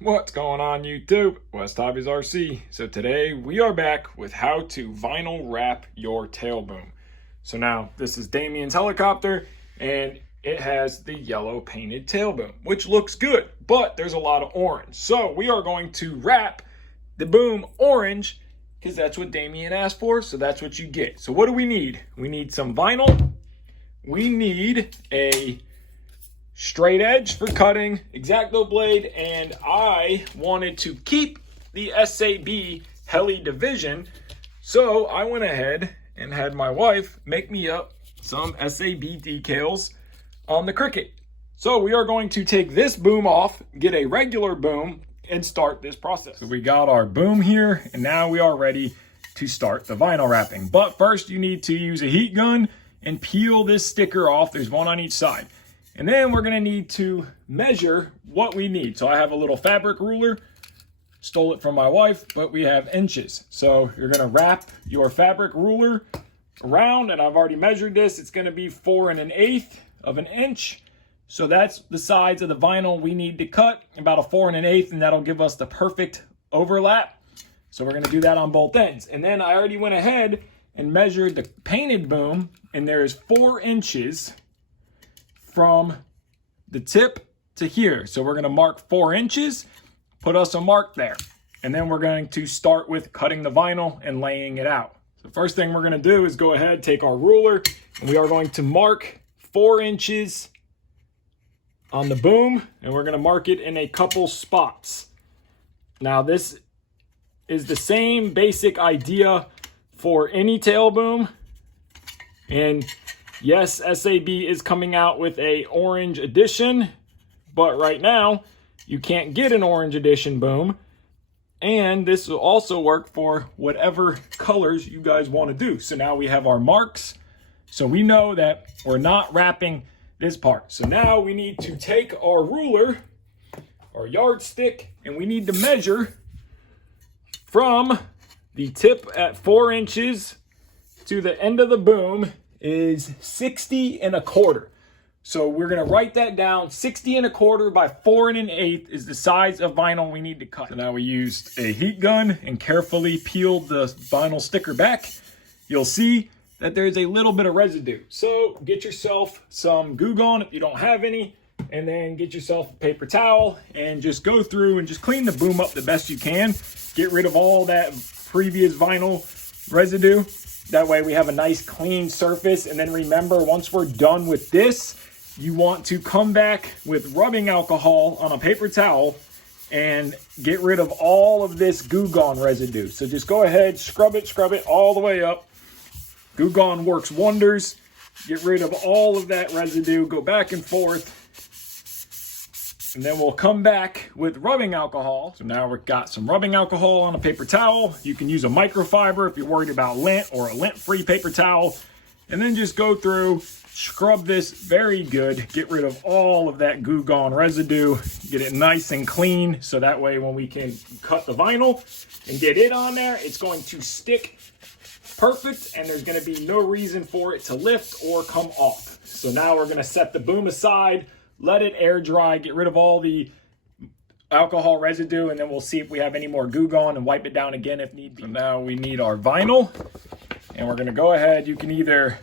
What's going on YouTube? WestHobbiesRC. So today we are back with how to vinyl wrap your tail boom. So now this is Damien's helicopter and it has the yellow painted tail boom, which looks good, but there's a lot of orange. So we are going to wrap the boom orange because that's what Damien asked for, so that's what you get. So what do we need? We need some vinyl. We need a straight edge for cutting, X-Acto blade, and I wanted to keep the SAB heli division, so I went ahead and had my wife make me up some SAB decals on the Cricut. So we are going to take this boom off, get a regular boom, and start this process. So we got our boom here, and now we are ready to start the vinyl wrapping. But first you need to use a heat gun and peel this sticker off. There's one on each side. And then we're gonna need to measure what we need. So I have a little fabric ruler, stole it from my wife, but we have inches. So you're gonna wrap your fabric ruler around, and I've already measured this. It's gonna be 4 1/8 of an inch. So that's the size of the vinyl we need to cut, about a 4 1/8, and that'll give us the perfect overlap. So we're gonna do that on both ends. And then I already went ahead and measured the painted boom, and there is 4 inches from the tip to here. So we're gonna mark 4 inches, put us a mark there. And then we're going to start with cutting the vinyl and laying it out. So first thing we're gonna do is go ahead, take our ruler, and we are going to mark 4 inches on the boom, and we're gonna mark it in a couple spots. Now this is the same basic idea for any tail boom. And yes, SAB is coming out with a orange edition, but right now you can't get an orange edition boom. And this will also work for whatever colors you guys want to do. So now we have our marks. So we know that we're not wrapping this part. So now we need to take our ruler, our yardstick, and we need to measure from the tip at 4 inches to the end of the boom is 60 1/4. So we're gonna write that down. 60 1/4 by 4 1/8 is the size of vinyl we need to cut. So now we used a heat gun and carefully peeled the vinyl sticker back. You'll see that there's a little bit of residue. So get yourself some Goo Gone if you don't have any, and then get yourself a paper towel and just go through and just clean the boom up the best you can. Get rid of all that previous vinyl residue. That way we have a nice clean surface. And then remember, once we're done with this, you want to come back with rubbing alcohol on a paper towel and get rid of all of this Goo Gone residue. So just go ahead, scrub it all the way up. Goo Gone works wonders. Get rid of all of that residue, go back and forth. And then we'll come back with rubbing alcohol. So now we've got some rubbing alcohol on a paper towel. You can use a microfiber if you're worried about lint, or a lint-free paper towel. And then just go through, scrub this very good. Get rid of all of that Goo Gone residue. Get it nice and clean, so that way when we can cut the vinyl and get it on there, it's going to stick perfect, and there's gonna be no reason for it to lift or come off. So now we're gonna set the boom aside, let it air dry, get rid of all the alcohol residue, and then we'll see if we have any more Goo Gone and wipe it down again if need be. So now we need our vinyl, and we're gonna go ahead. You can either,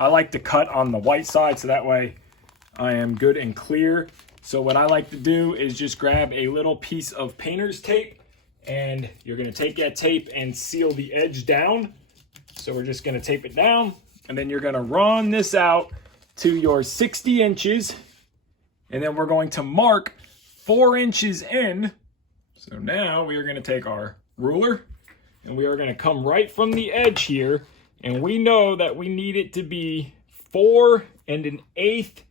I like to cut on the white side so that way I am good and clear. So what I like to do is just grab a little piece of painter's tape, and you're gonna take that tape and seal the edge down. So we're just gonna tape it down, and then you're gonna run this out to your 60 inches. And then we're going to mark 4 inches in. So now we are going to take our ruler, and we are going to come right from the edge here. And we know that we need it to be 4 1/8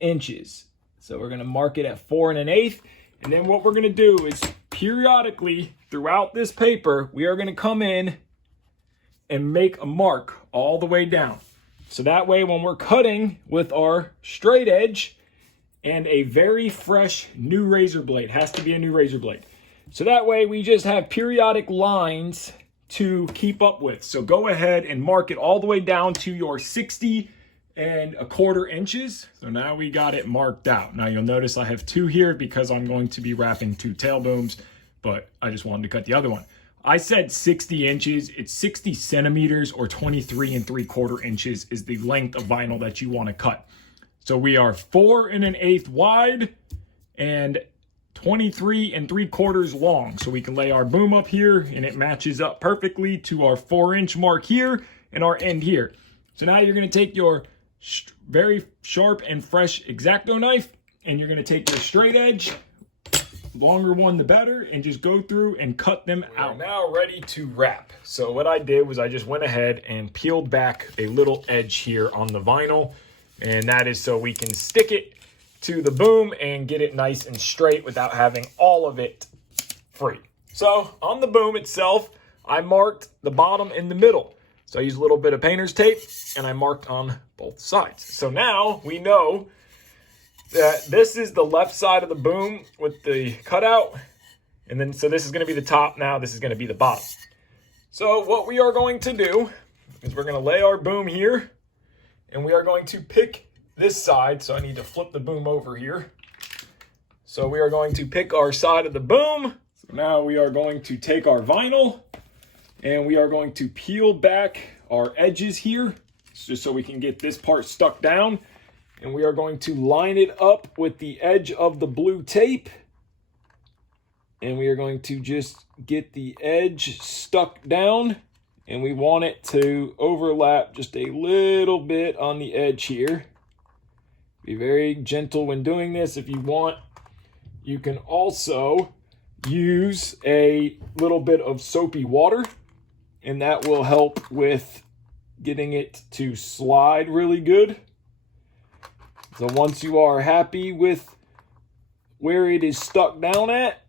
inches. So we're going to mark it at 4 1/8. And then what we're going to do is periodically throughout this paper, we are going to come in and make a mark all the way down. So that way when we're cutting with our straight edge, and a very fresh new razor blade, has to be a new razor blade. So that way we just have periodic lines to keep up with. So go ahead and mark it all the way down to your 60 3¼ inches. So now we got it marked out. Now you'll notice I have 2 here because I'm going to be wrapping 2 tail booms, but I just wanted to cut the other one. I said 60 inches. It's 60 centimeters or 23¾ inches is the length of vinyl that you want to cut. So we are 4 1/8 wide and 23¾ long. So we can lay our boom up here and it matches up perfectly to our 4-inch mark here and our end here. So now you're going to take your very sharp and fresh X-Acto knife and you're going to take your straight edge, longer one the better, and just go through and cut them out. We're now ready to wrap. So what I did was I just went ahead and peeled back a little edge here on the vinyl, and that is so we can stick it to the boom and get it nice and straight without having all of it free. So on the boom itself, I marked the bottom and the middle. So I used a little bit of painter's tape and I marked on both sides. So now we know that this is the left side of the boom with the cutout. And then, so this is going to be the top now. This is going to be the bottom. So what we are going to do is we're going to lay our boom here and we are going to pick this side. So I need to flip the boom over here. So we are going to pick our side of the boom. So now we are going to take our vinyl and we are going to peel back our edges here just so we can get this part stuck down. And we are going to line it up with the edge of the blue tape. And we are going to just get the edge stuck down. And we want it to overlap just a little bit on the edge here. Be very gentle when doing this. If you want, you can also use a little bit of soapy water. And that will help with getting it to slide really good. So once you are happy with where it is stuck down at,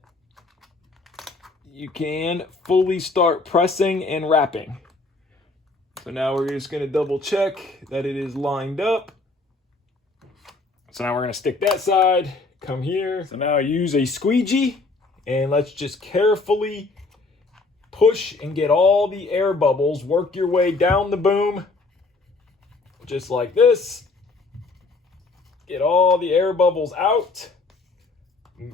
you can fully start pressing and wrapping. So now we're just going to double check that it is lined up. So now we're going to stick that side, come here. So now use a squeegee and let's just carefully push and get all the air bubbles. Work your way down the boom, just like this. Get all the air bubbles out.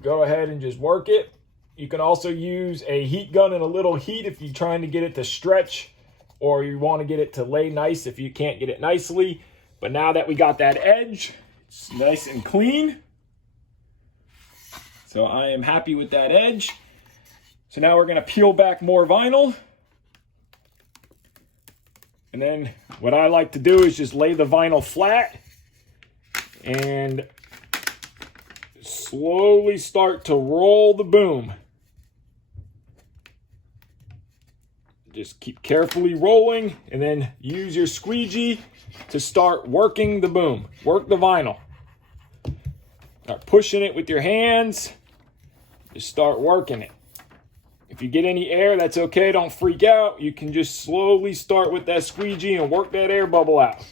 Go ahead and just work it. You can also use a heat gun and a little heat if you're trying to get it to stretch or you want to get it to lay nice if you can't get it nicely. But now that we got that edge, it's nice and clean. So I am happy with that edge. So now we're going to peel back more vinyl. And then what I like to do is just lay the vinyl flat and slowly start to roll the boom. Just keep carefully rolling and then use your squeegee to start working the boom. Work the vinyl. Start pushing it with your hands. Just start working it. If you get any air, that's okay. Don't freak out. You can just slowly start with that squeegee and work that air bubble out.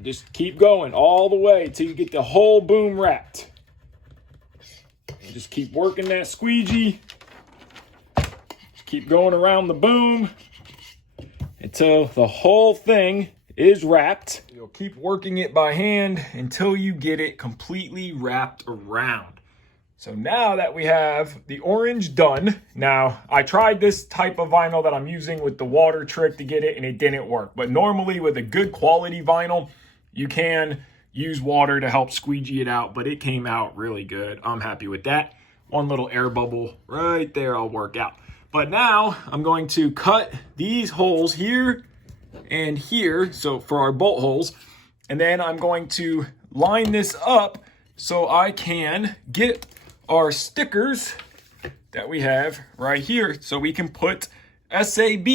Just keep going all the way till you get the whole boom wrapped. Just keep working that squeegee. Just keep going around the boom until the whole thing is wrapped. You'll keep working it by hand until you get it completely wrapped around. So now that we have the orange done, now I tried this type of vinyl that I'm using with the water trick to get it and it didn't work. But normally with a good quality vinyl, you can use water to help squeegee it out, but it came out really good. I'm happy with that. One little air bubble right there, I'll work out. But now I'm going to cut these holes here and here, so for our bolt holes, and then I'm going to line this up so I can get our stickers that we have right here so we can put SAB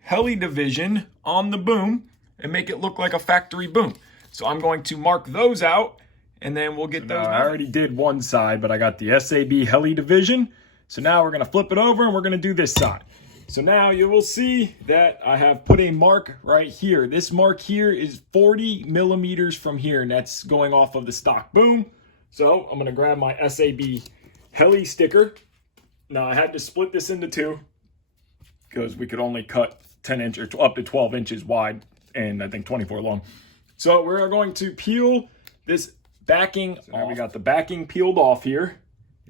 heli division on the boom and make it look like a factory boom. So I'm going to mark those out and then we'll get those. I already did one side, but I got the SAB heli division. So now we're going to flip it over and we're going to do this side. So now you will see that I have put a mark right here. This mark here is 40 millimeters from here, and that's going off of the stock boom. So I'm going to grab my SAB heli sticker. Now I had to split this into two because we could only cut 10 inches or up to 12 inches wide and I think 24 long. So we're going to peel this backing off. Now we got the backing peeled off here,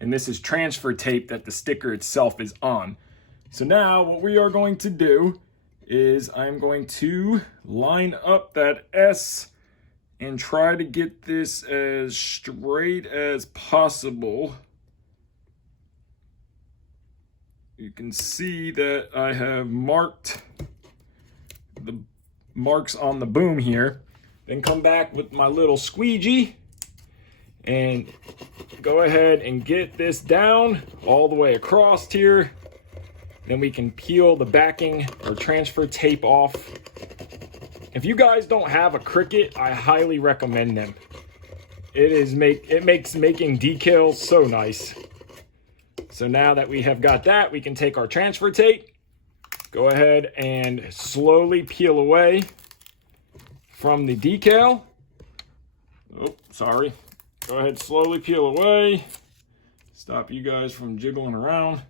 and this is transfer tape that the sticker itself is on. So now what we are going to do is I'm going to line up that S and try to get this as straight as possible. You can see that I have marked the marks on the boom here. Then come back with my little squeegee and go ahead and get this down all the way across here. Then we can peel the backing or transfer tape off. If you guys don't have a Cricut, I highly recommend them. It makes making decals so nice. So now that we have got that, we can take our transfer tape, go ahead and slowly peel away from the decal. Oh, sorry. Go ahead, slowly peel away. Stop you guys from jiggling around.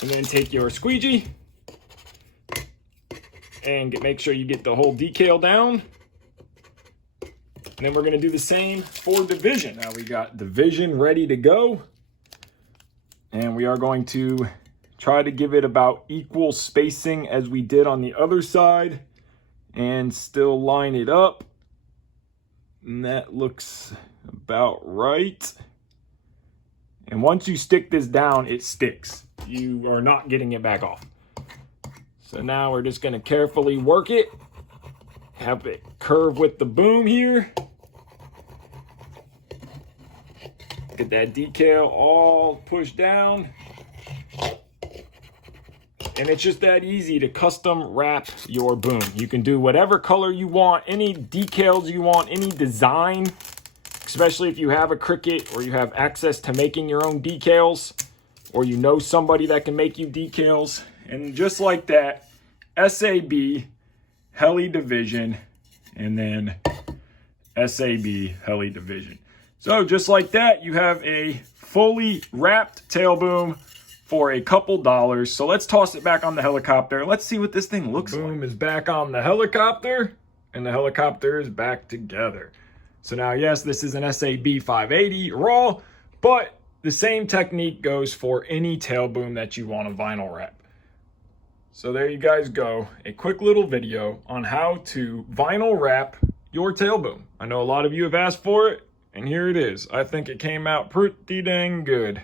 And then take your squeegee and make sure you get the whole decal down. And then we're going to do the same for division. Now we got division ready to go. And we are going to try to give it about equal spacing as we did on the other side and still line it up. And that looks about right. And once you stick this down, it sticks. You are not getting it back off. So now we're just going to carefully work it. Have it curve with the boom here. Get that decal all pushed down. And it's just that easy to custom wrap your boom. You can do whatever color you want, any decals you want, any design, especially if you have a Cricut or you have access to making your own decals, or you know somebody that can make you decals. And just like that, SAB, heli division, and then SAB, heli division. So just like that, you have a fully wrapped tail boom for a couple dollars. So let's toss it back on the helicopter. Let's see what this thing looks like. Boom is back on the helicopter, and the helicopter is back together. So now, yes, this is an SAB 580 raw, but the same technique goes for any tail boom that you want to vinyl wrap. So there you guys go, a quick little video on how to vinyl wrap your tail boom. I know a lot of you have asked for it, and here it is. I think it came out pretty dang good.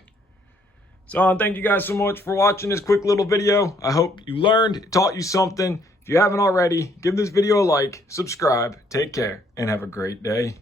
So thank you guys so much for watching this quick little video. I hope you learned, taught you something. If you haven't already, give this video a like, subscribe, take care, and have a great day.